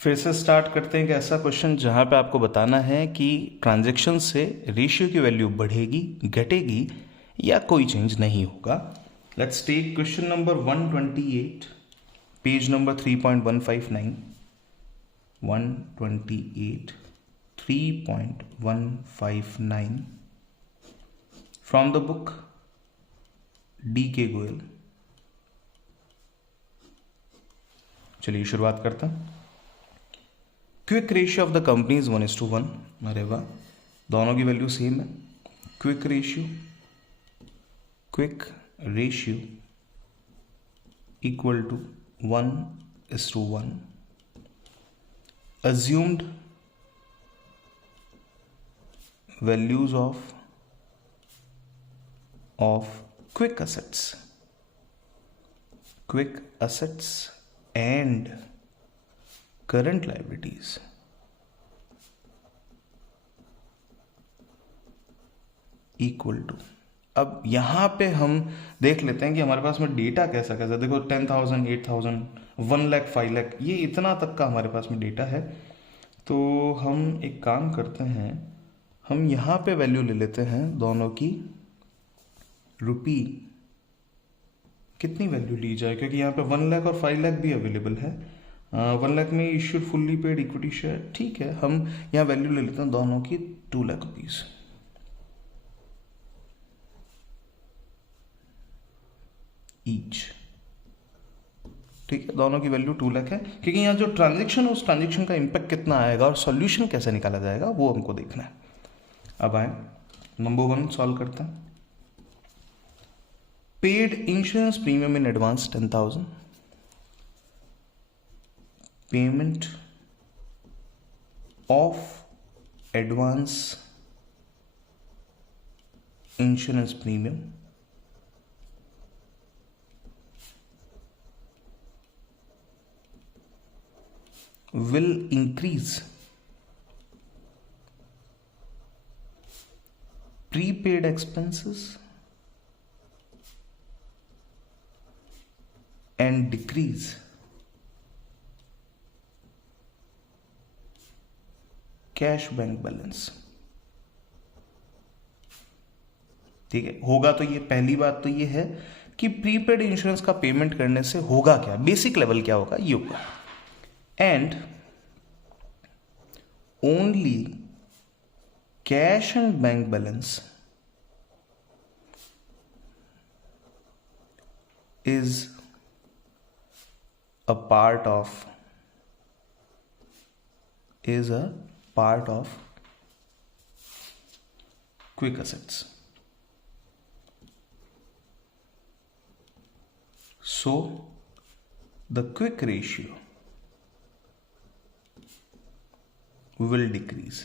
फिर से स्टार्ट करते हैं एक ऐसा क्वेश्चन जहाँ पे आपको बताना है कि ट्रांजैक्शन से रेशियो की वैल्यू बढ़ेगी, घटेगी या कोई चेंज नहीं होगा। Let's take question number 128, page number 3.159। 128 3.159 from the book D.K. Goyal. चलिए शुरुआत करते हैं। Quick ratio of the company is 1:1। अरे वाह, दोनों की वैल्यू सेम है। Quick ratio equal to 1:1। assumed values of quick assets and current liabilities equal to. अब यहाँ पे हम देख लेते हैं कि हमारे पास में डेटा कैसा कैसा। देखो 10,000, 8,000, 1 लाख, 5 लाख, ये इतना तक का हमारे पास में डेटा है। तो हम एक काम करते हैं, हम यहाँ पे वैल्यू ले लेते हैं दोनों की। रुपी कितनी वैल्यू ली जाए, क्योंकि यहाँ पे 1 लाख और 5 लाख भी अवेलेबल है। 1 लाख में issued fully paid equity share, ठीक है। हम यहाँ वैल्यू ले लेते हैं दोनों की 2 लाख रुपीज़ ईच, ठीक है। दोनों की वैल्यू 2 लाख है, क्योंकि यहाँ जो ट्रांजेक्शन है उस ट्रांजेक्शन का इम्पैक्ट कितना आएगा और सॉल्यूशन कैसे निकाला जाएगा वो हमको देखना है। अब आए नंबर 1 सॉल्व करते हैं। Paid insurance premium in advance 10,000, payment of advance insurance premium will increase prepaid expenses and decrease cash bank balance। ठीक है, होगा तो ये पहली बात तो ये है कि प्रीपेड इंश्योरेंस का पेमेंट करने से होगा क्या, बेसिक लेवल क्या होगा, ये होगा। And only cash and bank balance is a part of quick assets. So the quick ratio will decrease।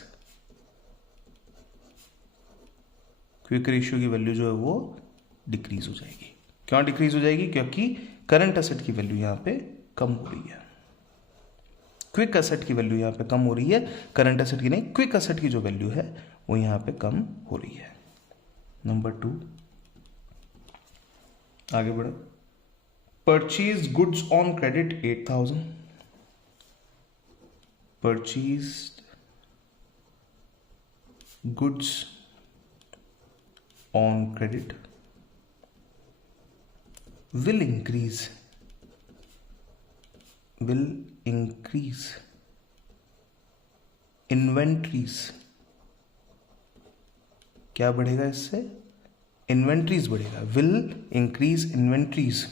Quick ratio की वैल्यू जो है वो डिक्रीज हो जाएगी। क्यों डिक्रीज हो जाएगी? क्योंकि करंट एसेट की वैल्यू यहाँ पे कम हो रही है। क्विक एसेट की वैल्यू यहाँ पे कम हो रही है, करंट एसेट की नहीं। क्विक एसेट की जो वैल्यू है वो यहाँ पे कम हो रही है। नंबर 2 आगे बढ़ो। Purchase goods on credit 8,000, purchase goods on credit will increase inventories। क्या बढ़ेगा इससे? इन्वेंट्रीज बढ़ेगा। will increase inventories,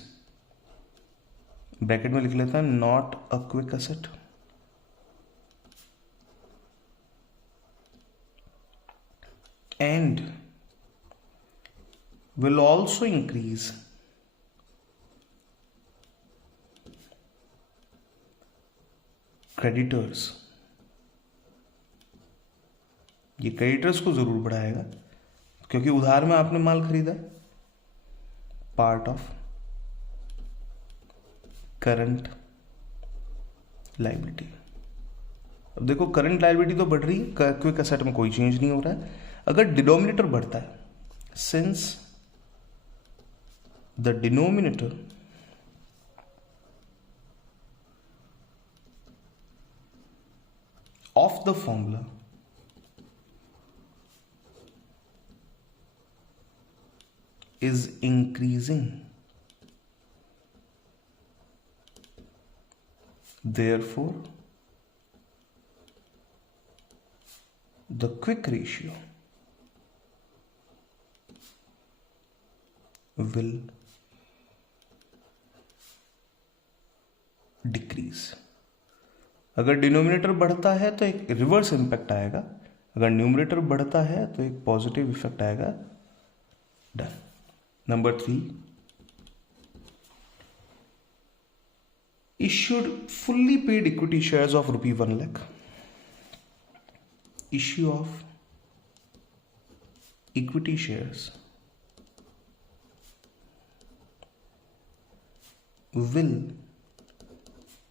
ब्रैकेट में लिख लेता है not a quick asset. And will also increase creditors। ये क्रेडिटर्स को जरूर बढ़ाएगा, क्योंकि उधार में आपने माल खरीदा। Part of current liability. अब देखो करंट लायबिलिटी तो बढ़ रही है, क्विक एसेट में कोई चेंज नहीं हो रहा है। अगर डिनोमिनेटर बढ़ता है, since the denominator of the formula is increasing. Therefore, the quick ratio will decrease. अगर डिनोमिनेटर बढ़ता है तो एक रिवर्स इम्पैक्ट आएगा, अगर न्यूमरेटर बढ़ता है तो एक पॉजिटिव इफेक्ट आएगा. Done. Number 3, issued fully paid equity shares of rupee 1 lakh. Issue of equity shares will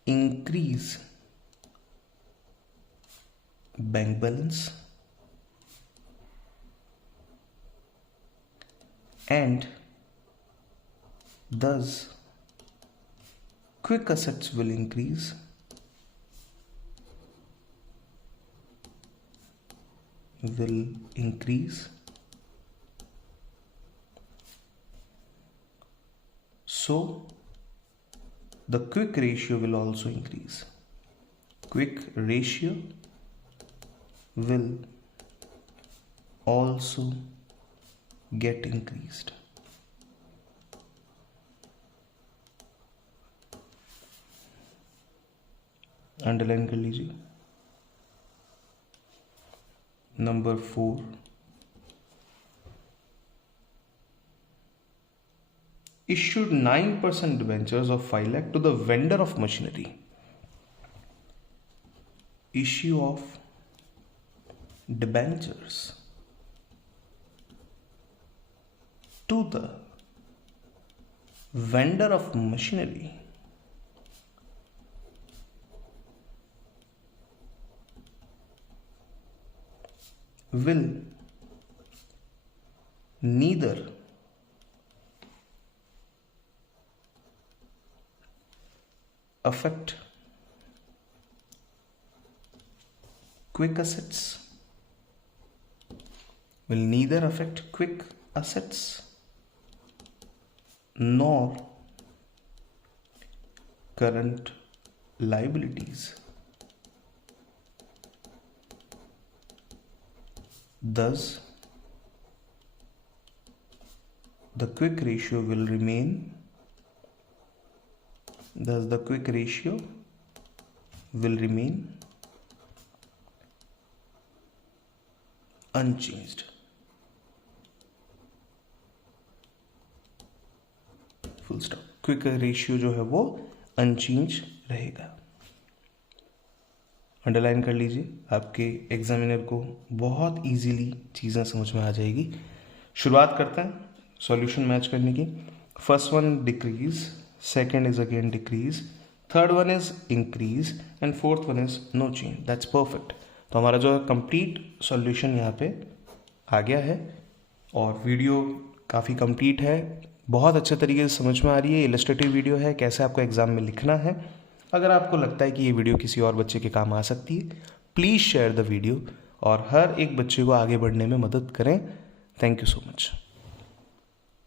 increase bank balance and thus quick assets will increase. So the quick ratio will also increase. Quick ratio will also get increased. Underline कर लीजिए. Number 4, issued 9% debentures of 5 lakh to the vendor of machinery. Issue of debentures to the vendor of machinery will neither affect quick assets, nor current liabilities. Thus, the quick ratio will remain unchanged. Full stop. Quick ratio जो है वो unchange रहेगा. Underline कर लीजिए. आपके examiner को बहुत easily चीज़ें समझ में आ जाएगी. शुरुआत करते हैं सॉल्यूशन मैच करने की. First one decrease, second is again decrease, third one is increase and fourth one is no change. That's perfect. तो हमारा जो है कंप्लीट सॉल्यूशन यहाँ पे आ गया है और वीडियो काफ़ी कंप्लीट है, बहुत अच्छे तरीके से समझ में आ रही है. इलस्ट्रेटिव वीडियो है, कैसे आपको एग्जाम में लिखना है. अगर आपको लगता है कि ये वीडियो किसी और बच्चे के काम आ सकती है, प्लीज़ शेयर द वीडियो और हर एक बच्चे को आगे बढ़ने में मदद करें. Thank you so much.